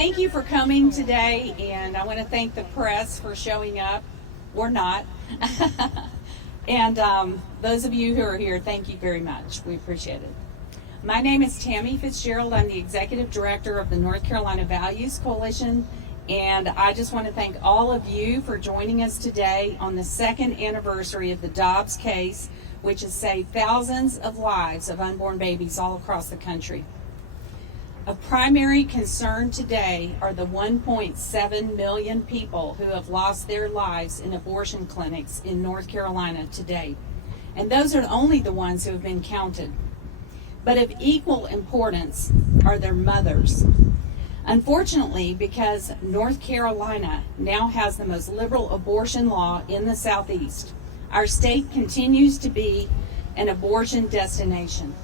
Thank you for coming today, and I want to thank the press for showing up, or not. and those of you who are here, thank you very much. We appreciate it. My name is Tammy Fitzgerald. I'm the Executive Director of the North Carolina Values Coalition, and I just want to thank all of you for joining us today on the second anniversary of the Dobbs case, which has saved thousands of lives of unborn babies all across the country. Of primary concern today are the 1.7 million people who have lost their lives in abortion clinics in North Carolina to date. And those are only the ones who have been counted. But of equal importance are their mothers. Unfortunately, because North Carolina now has the most liberal abortion law in the Southeast, our state continues to be an abortion destination.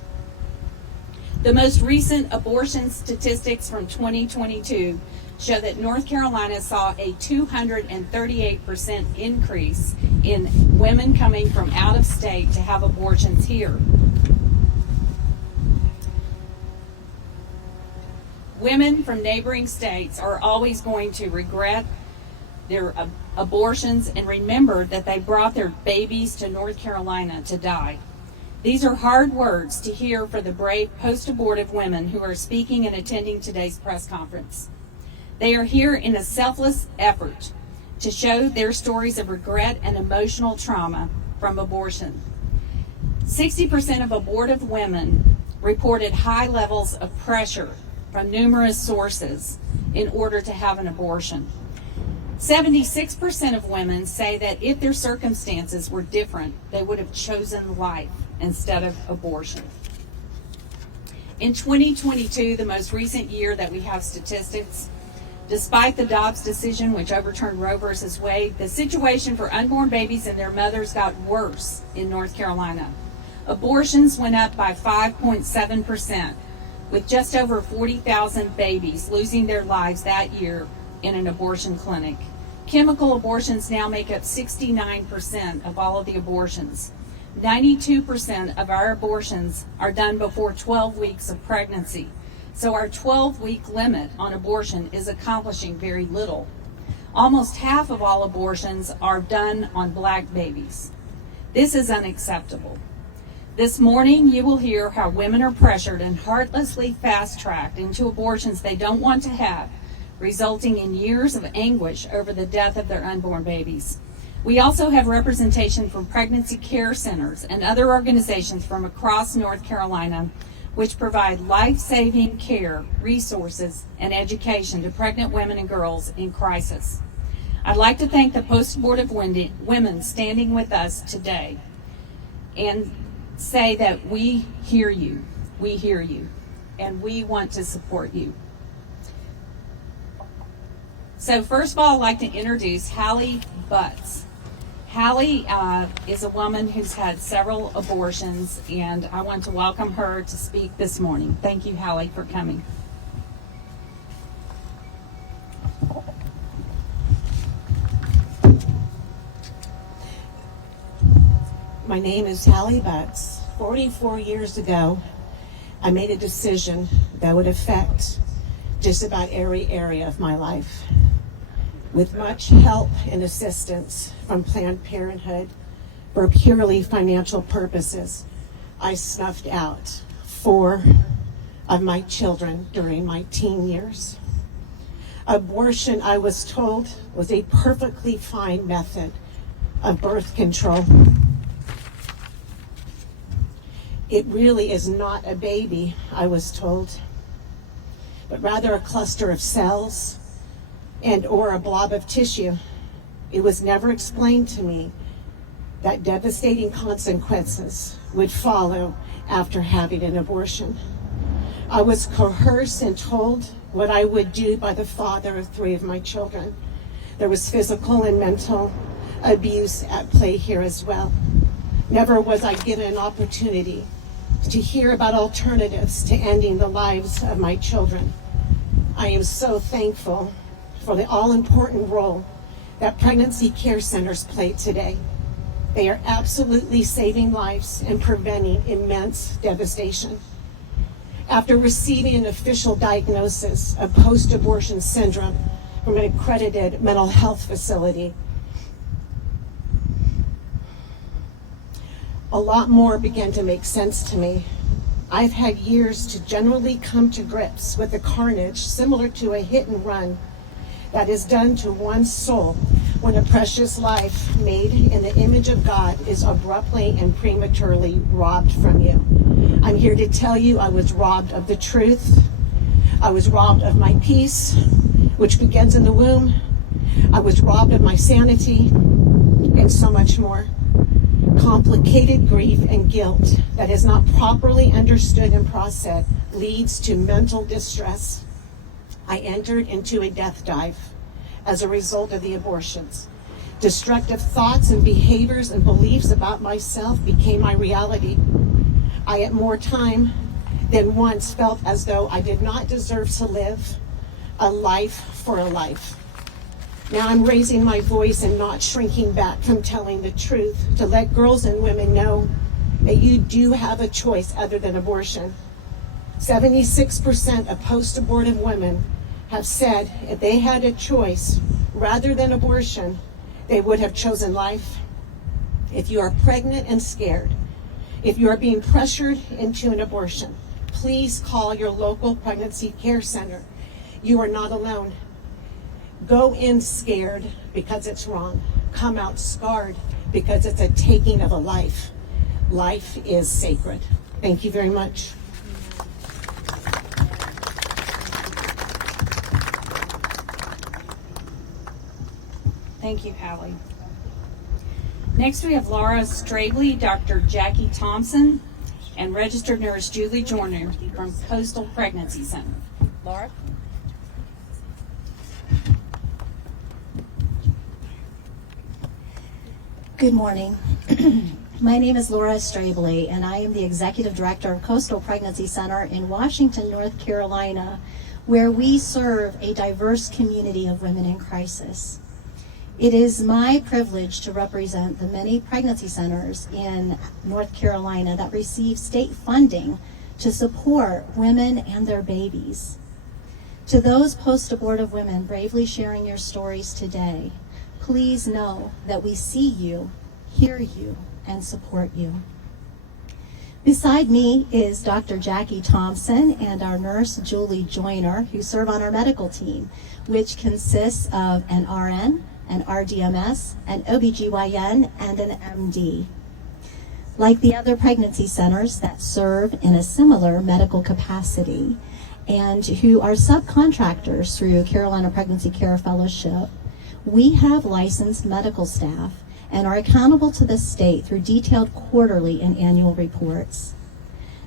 The most recent abortion statistics from 2022 show that North Carolina saw a 238% increase in women coming from out of state to have abortions here. Women from neighboring states are always going to regret their abortions and remember that they brought their babies to North Carolina to die. These are hard words to hear for the brave post-abortive women who are speaking and attending today's press conference. They are here in a selfless effort to show their stories of regret and emotional trauma from abortion. 60% of abortive women reported high levels of pressure from numerous sources in order to have an abortion. 76% of women say that if their circumstances were different, they would have chosen life instead of abortion. In 2022, the most recent year that we have statistics, despite the Dobbs decision, which overturned Roe versus Wade, the situation for unborn babies and their mothers got worse in North Carolina. Abortions went up by 5.7%, with just over 40,000 babies losing their lives that year in an abortion clinic. Chemical abortions now make up 69% of all of the abortions. 92% of our abortions are done before 12 weeks of pregnancy. So our 12-week limit on abortion is accomplishing very little. Almost half of all abortions are done on black babies. This is unacceptable. This morning, you will hear how women are pressured and heartlessly fast-tracked into abortions they don't want to have, resulting in years of anguish over the death of their unborn babies. We also have representation from pregnancy care centers and other organizations from across North Carolina, which provide life-saving care, resources, and education to pregnant women and girls in crisis. I'd like to thank the post-abortive women standing with us today and say that we hear you, and we want to support you. So first of all, I'd like to introduce Hallie Butts. Hallie is a woman who's had several abortions, and I want to welcome her to speak this morning. Thank you, Hallie, for coming. My name is Hallie Butts. 44 years ago, I made a decision that would affect just about every area of my life. With much help and assistance from Planned Parenthood for purely financial purposes, I snuffed out 4 of my children during my teen years. Abortion, I was told, was a perfectly fine method of birth control. It really is not a baby, I was told, but rather a cluster of cells and or a blob of tissue. It was never explained to me that devastating consequences would follow after having an abortion. I was coerced and told what I would do by the father of 3 of my children. There was physical and mental abuse at play here as well. Never was I given an opportunity to hear about alternatives to ending the lives of my children. I am so thankful for the all-important role that pregnancy care centers play today. They are absolutely saving lives and preventing immense devastation. after receiving an official diagnosis of post-abortion syndrome from an accredited mental health facility. A lot more began to make sense to me. I've had years to generally come to grips with the carnage similar to a hit and run that is done to one's soul when a precious life made in the image of God is abruptly and prematurely robbed from you. I'm here to tell you I was robbed of the truth. I was robbed of my peace, which begins in the womb. I was robbed of my sanity and so much more. Complicated grief and guilt that is not properly understood and processed leads to mental distress. I entered into a death dive as a result of the abortions. Destructive thoughts and behaviors and beliefs about myself became my reality. I at more time than once felt as though I did not deserve to live a life for a life. Now I'm raising my voice and not shrinking back from telling the truth to let girls and women know that you do have a choice other than abortion. 76% of post-abortive women have said if they had a choice rather than abortion, they would have chosen life. If you are pregnant and scared, if you are being pressured into an abortion, please call your local pregnancy care center. You are not alone. Go in scared because it's wrong. Come out scarred because it's a taking of a life. Life is sacred. Thank you very much. Thank you, Hallie. Next, we have Laura Strabley, Dr. Jackie Thompson, and registered nurse Julie Joyner from Coastal Pregnancy Center. Laura? Good morning. My name is Laura Strabley, and I am the Executive Director of Coastal Pregnancy Center in Washington, North Carolina, where we serve a diverse community of women in crisis. It is my privilege to represent the many pregnancy centers in North Carolina that receive state funding to support women and their babies. To those post-abortive women bravely sharing your stories today, please know that we see you, hear you, and support you. Beside me is Dr. Jackie Thompson and our nurse Julie Joyner, who serve on our medical team, which consists of an RN, an RDMS, an OBGYN, and an MD. Like the other pregnancy centers that serve in a similar medical capacity and who are subcontractors through Carolina Pregnancy Care Fellowship, we have licensed medical staff and are accountable to the state through detailed quarterly and annual reports.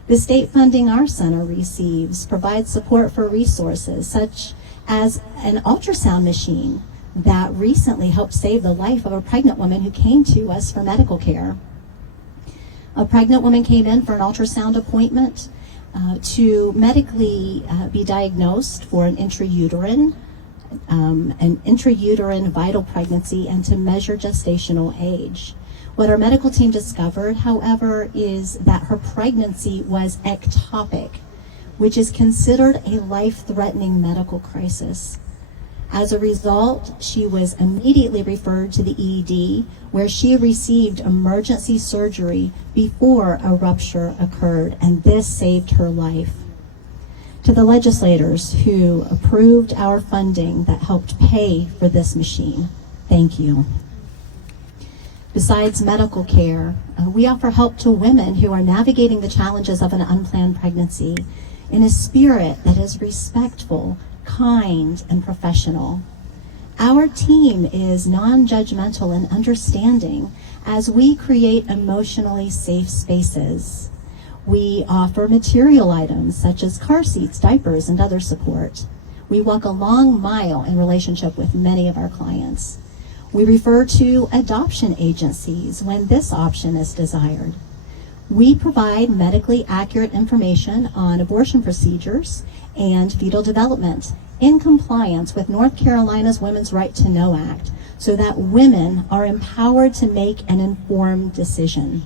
The state funding our center receives provides support for resources such as an ultrasound machine that recently helped save the life of a pregnant woman who came to us for medical care. A pregnant woman came in for an ultrasound appointment to medically be diagnosed for an intrauterine vital pregnancy and to measure gestational age. What our medical team discovered, however, is that her pregnancy was ectopic, which is considered a life-threatening medical crisis. As a result, she was immediately referred to the ED, where she received emergency surgery before a rupture occurred, and this saved her life. To the legislators who approved our funding that helped pay for this machine, thank you. Besides medical care, we offer help to women who are navigating the challenges of an unplanned pregnancy in a spirit that is respectful, kind, and professional. Our team is non-judgmental and understanding as we create emotionally safe spaces. We offer material items such as car seats, diapers, and other support. We walk a long mile in relationship with many of our clients. We refer to adoption agencies when this option is desired. We provide medically accurate information on abortion procedures and fetal development in compliance with North Carolina's Women's Right to Know Act so that women are empowered to make an informed decision.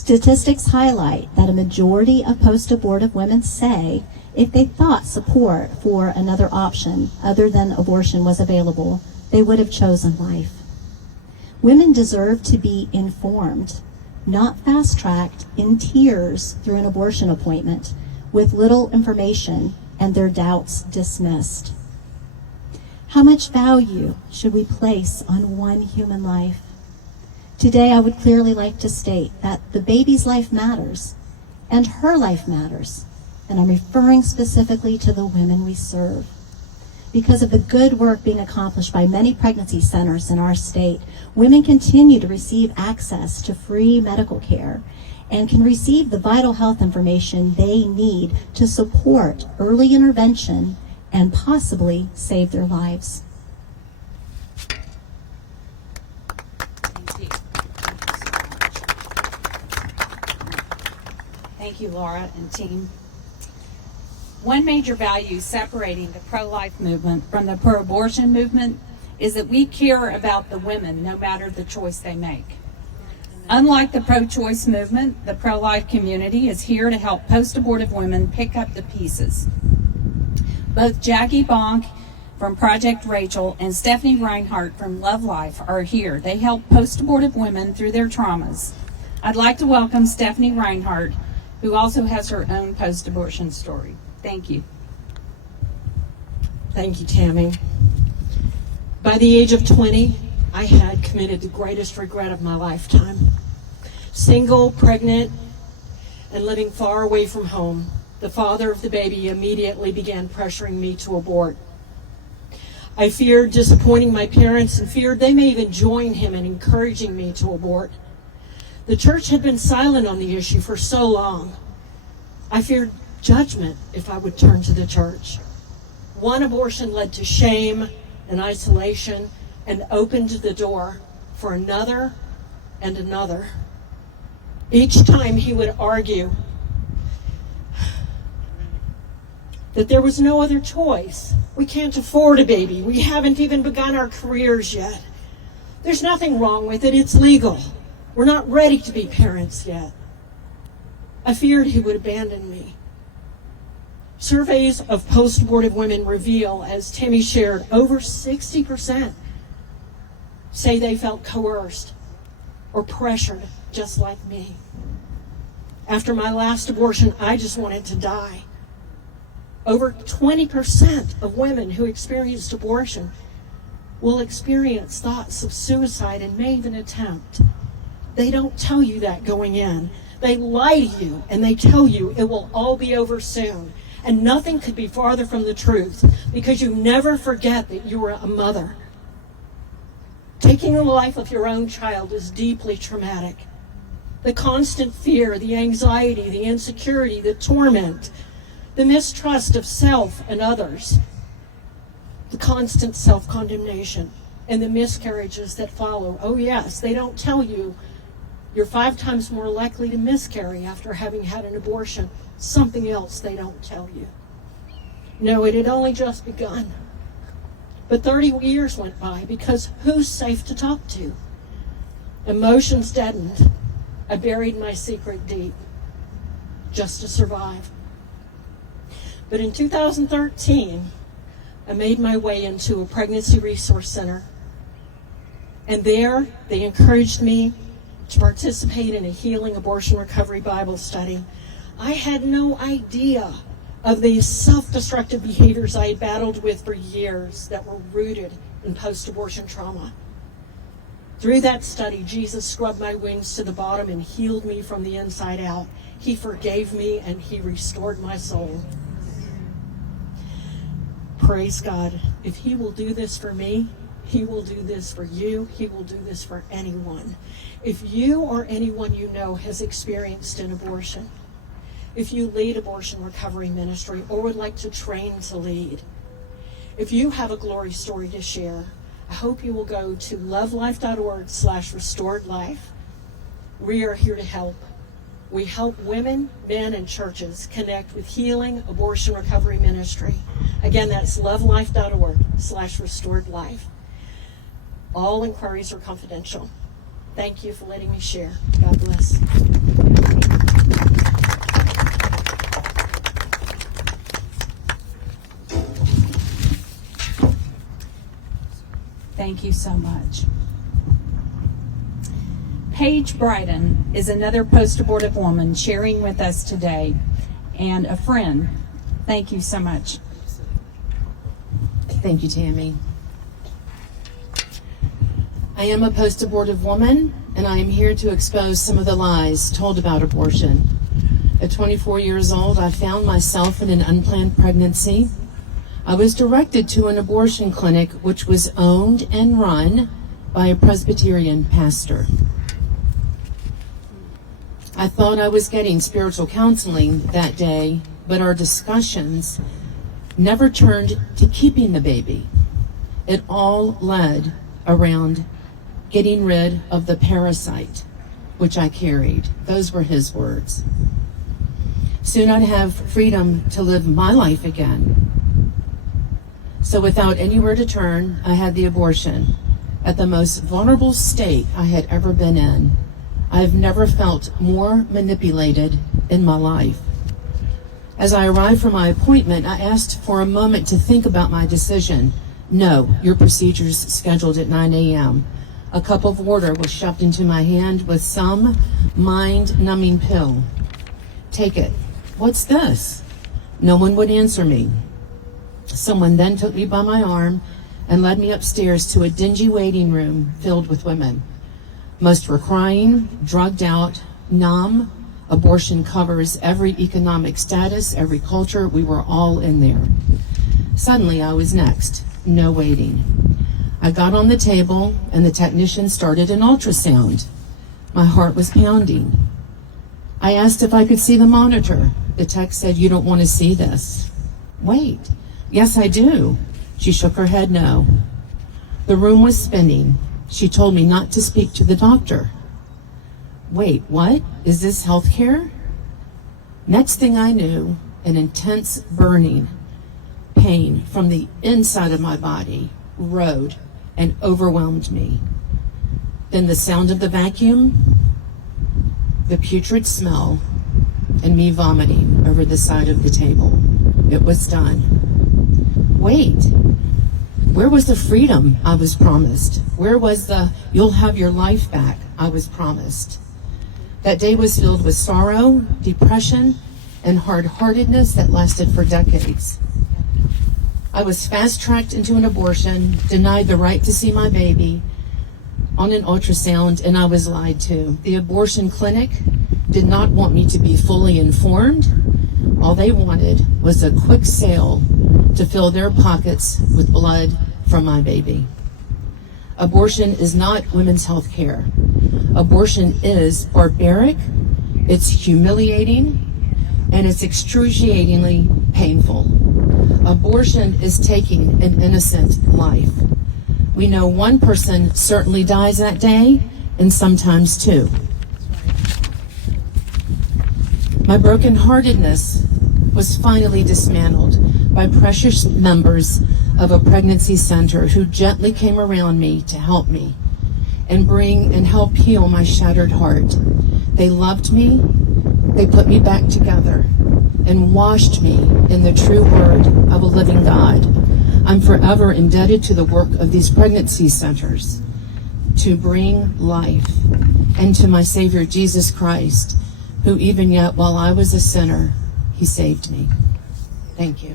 Statistics highlight that a majority of post-abortive women say if they thought support for another option other than abortion was available, they would have chosen life. Women deserve to be informed, not fast-tracked in tears through an abortion appointment with little information and their doubts dismissed. How much value should we place on one human life? Today, I would clearly like to state that the baby's life matters, and her life matters, and I'm referring specifically to the women we serve. Because of the good work being accomplished by many pregnancy centers in our state, women continue to receive access to free medical care and can receive the vital health information they need to support early intervention and possibly save their lives. Thank you, Laura and team. One major value separating the pro-life movement from the pro-abortion movement is that we care about the women no matter the choice they make. Unlike the pro-choice movement, the pro-life community is here to help post-abortive women pick up the pieces. Both Jackie Bonk from Project Rachel and Stephanie Reinhardt from Love Life are here. They help post-abortive women through their traumas. I'd like to welcome Stephanie Reinhardt, who also has her own post-abortion story. Thank you. Thank you, Tammy. By the age of 20, I had committed the greatest regret of my lifetime. Single, pregnant, and living far away from home, the father of the baby immediately began pressuring me to abort. I feared disappointing my parents and feared they may even join him in encouraging me to abort. The church had been silent on the issue for so long. I feared judgment if I would turn to the church. One abortion led to shame and isolation and opened the door for another and another. Each time he would argue that there was no other choice. We can't afford a baby. We haven't even begun our careers yet. There's nothing wrong with it. It's legal. We're not ready to be parents yet. I feared he would abandon me. Surveys of post-abortive women reveal, as Tammy shared, over 60% say they felt coerced or pressured just like me. After my last abortion, I just wanted to die. Over 20% of women who experienced abortion will experience thoughts of suicide and may even attempt. They don't tell you that going in. They lie to you and they tell you it will all be over soon. And nothing could be farther from the truth, because you never forget that you are a mother. Taking the life of your own child is deeply traumatic. The constant fear, the anxiety, the insecurity, the torment, the mistrust of self and others, the constant self-condemnation, and the miscarriages that follow. Oh yes, they don't tell you you're 5 times more likely to miscarry after having had an abortion. Something else they don't tell you. No, it had only just begun. But 30 years went by, because who's safe to talk to? Emotions deadened. I buried my secret deep, just to survive. But in 2013, I made my way into a pregnancy resource center. And there, they encouraged me to participate in a healing abortion recovery Bible study. I had no idea of the self-destructive behaviors I had battled with for years that were rooted in post-abortion trauma. Through that study, Jesus scrubbed my wings to the bottom and healed me from the inside out. He forgave me and he restored my soul. Praise God. If he will do this for me, he will do this for you. He will do this for anyone. If you or anyone you know has experienced an abortion, if you lead abortion recovery ministry or would like to train to lead, if you have a glory story to share, I hope you will go to lovelife.org/restoredlife. We are here to help. We help women, men, and churches connect with healing abortion recovery ministry. Again, that's lovelife.org/restoredlife. All inquiries are confidential. Thank you for letting me share. God bless. Thank you so much. Paige Bryden is another post-abortive woman sharing with us today, and a friend. Thank you so much. Thank you, Tammy. I am a post-abortive woman, and I am here to expose some of the lies told about abortion. At 24 years old, I found myself in an unplanned pregnancy. I was directed to an abortion clinic which was owned and run by a Presbyterian pastor. I thought I was getting spiritual counseling that day, but our discussions never turned to keeping the baby. It all led around getting rid of the parasite which I carried. Those were his words. Soon I'd have freedom to live my life again. So without anywhere to turn, I had the abortion at the most vulnerable state I had ever been in. I have never felt more manipulated in my life. As I arrived for my appointment, I asked for a moment to think about my decision. No, your procedure's scheduled at 9 a.m. A cup of water was shoved into my hand with some mind-numbing pill. Take it. What's this? No one would answer me. Someone then took me by my arm and led me upstairs to a dingy waiting room filled with women. Most were crying, drugged out, numb. Abortion covers every economic status, every culture. We were all in there. Suddenly, I was next. No waiting. I got on the table, and the technician started an ultrasound. My heart was pounding. I asked if I could see the monitor. The tech said, "You don't want to see this." Wait. Yes, I do. She shook her head no. The room was spinning. She told me not to speak to the doctor. Wait, what? Is this healthcare? Next thing I knew, an intense burning pain from the inside of my body rode and overwhelmed me. Then the sound of the vacuum, the putrid smell, and me vomiting over the side of the table. It was done. Wait, where was the freedom I was promised? Where was the "you'll have your life back" I was promised? That day was filled with sorrow, depression, and hard-heartedness that lasted for decades. I was fast-tracked into an abortion, denied the right to see my baby on an ultrasound, and I was lied to. The abortion clinic did not want me to be fully informed. All they wanted was a quick sale to fill their pockets with blood from my baby. Abortion is not women's health care. Abortion is barbaric, it's humiliating, and it's excruciatingly painful. Abortion is taking an innocent life. We know one person certainly dies that day, and sometimes two. My brokenheartedness was finally dismantled by precious members of a pregnancy center who gently came around me to help me and help heal my shattered heart. They loved me, they put me back together, and washed me in the true word of a living God. I'm forever indebted to the work of these pregnancy centers to bring life, and to my Savior Jesus Christ, who even yet while I was a sinner, he saved me. Thank you.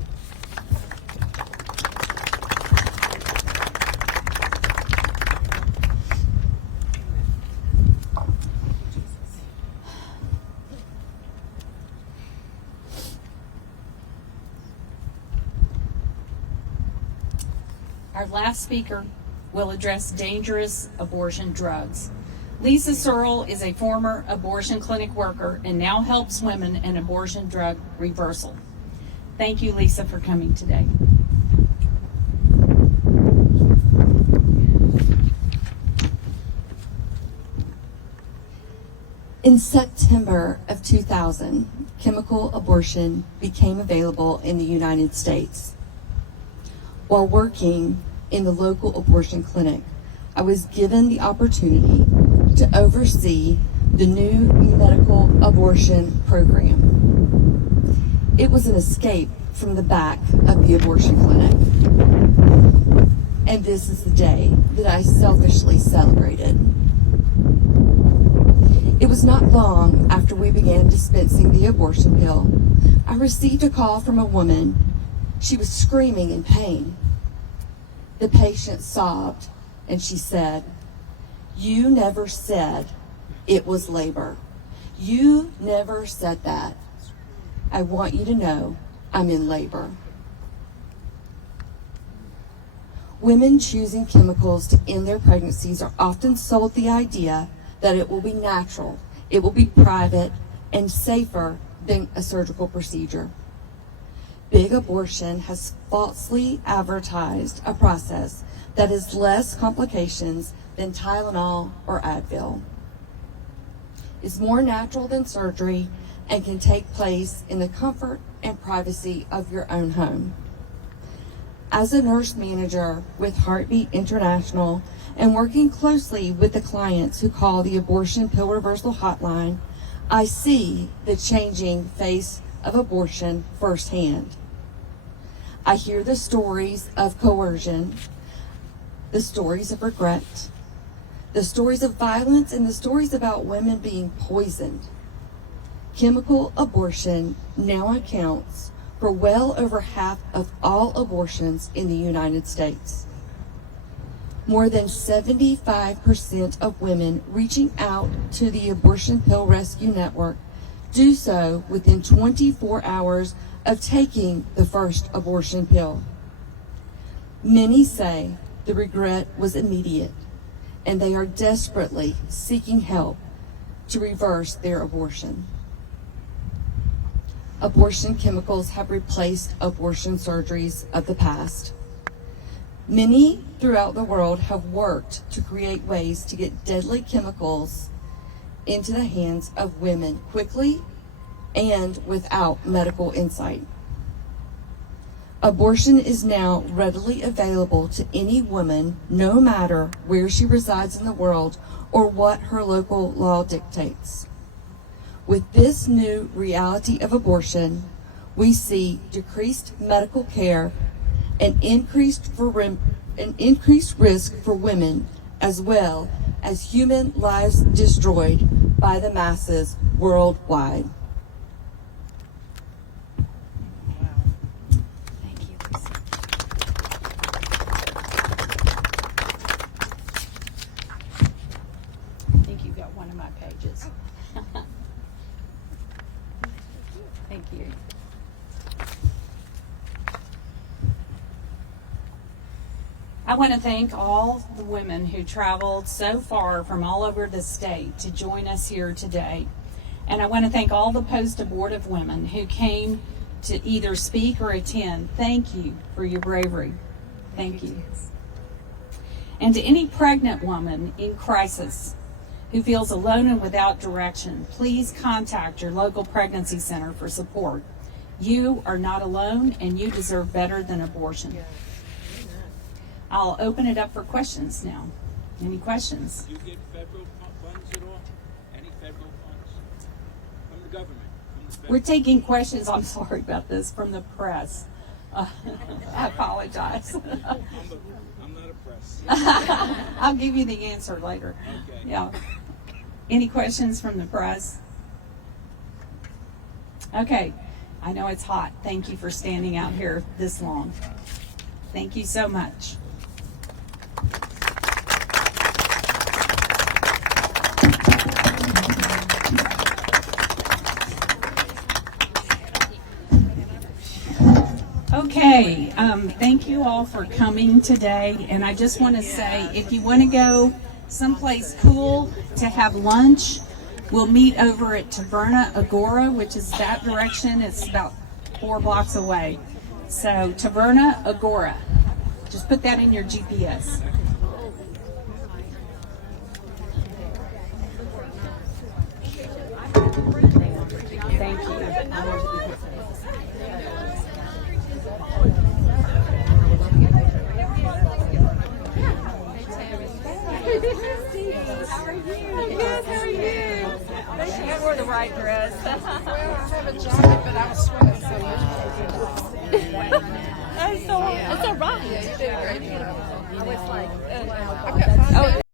Our last speaker will address dangerous abortion drugs. Lisa Searle is a former abortion clinic worker and now helps women in abortion drug reversal. Thank you, Lisa, for coming today. In September of 2000, chemical abortion became available in the United States. While working in the local abortion clinic, I was given the opportunity to oversee the new medical abortion program. It was an escape from the back of the abortion clinic. and this is the day that I selfishly celebrated. It was not long after we began dispensing the abortion pill, I received a call from a woman. She was screaming in pain. The patient sobbed, and she said, "You never said it was labor. You never said that. I want you to know I'm in labor." Women choosing chemicals to end their pregnancies are often sold the idea that it will be natural, it will be private, and safer than a surgical procedure. Big Abortion has falsely advertised a process that has less complications than Tylenol or Advil. It's more natural than surgery and can take place in the comfort and privacy of your own home. As a nurse manager with Heartbeat International and working closely with the clients who call the abortion pill reversal hotline, I see the changing face of abortion firsthand. I hear the stories of coercion, the stories of regret, the stories of violence, and the stories about women being poisoned. Chemical abortion now accounts for well over half of all abortions in the United States. More than 75% of women reaching out to the Abortion Pill Rescue Network do so within 24 hours of taking the first abortion pill. Many say the regret was immediate, and they are desperately seeking help to reverse their abortion. Abortion chemicals have replaced abortion surgeries of the past. Many throughout the world have worked to create ways to get deadly chemicals into the hands of women quickly and without medical insight. Abortion is now readily available to any woman, no matter where she resides in the world or what her local law dictates. With this new reality of abortion, we see decreased medical care and increased risk for women, as well as human lives destroyed by the masses worldwide. Thank you. I think you got one of my pages. Thank you. I want to thank all the women who traveled so far from all over the state to join us here today. And I want to thank all the post-abortive women who came to either speak or attend. Thank you for your bravery. Thank you. And to any pregnant woman in crisis who feels alone and without direction, please contact your local pregnancy center for support. You are not alone, and you deserve better than abortion. I'll open it up for questions now. Any questions? Do you get federal funds at all? Any federal funds? From the government? We're taking questions, I'm sorry about this, from the press. I apologize. I'm not a press. I'll give you the answer later. Okay. Yeah. Any questions from the press? Okay. I know it's hot. Thank you for standing out here this long. Thank you so much. Okay, thank you all for coming today, and I just want to say, if you want to go someplace cool to have lunch, we'll meet over at Taverna Agora, which is that direction. It's about 4 blocks away. So, Taverna Agora. Just put that in your GPS. Thank you. How are you? Good, how are you? I wore the right dress. Well, I have a jacket, but I was sweating so much. That's all right. You did a great job. it's like, I've got 5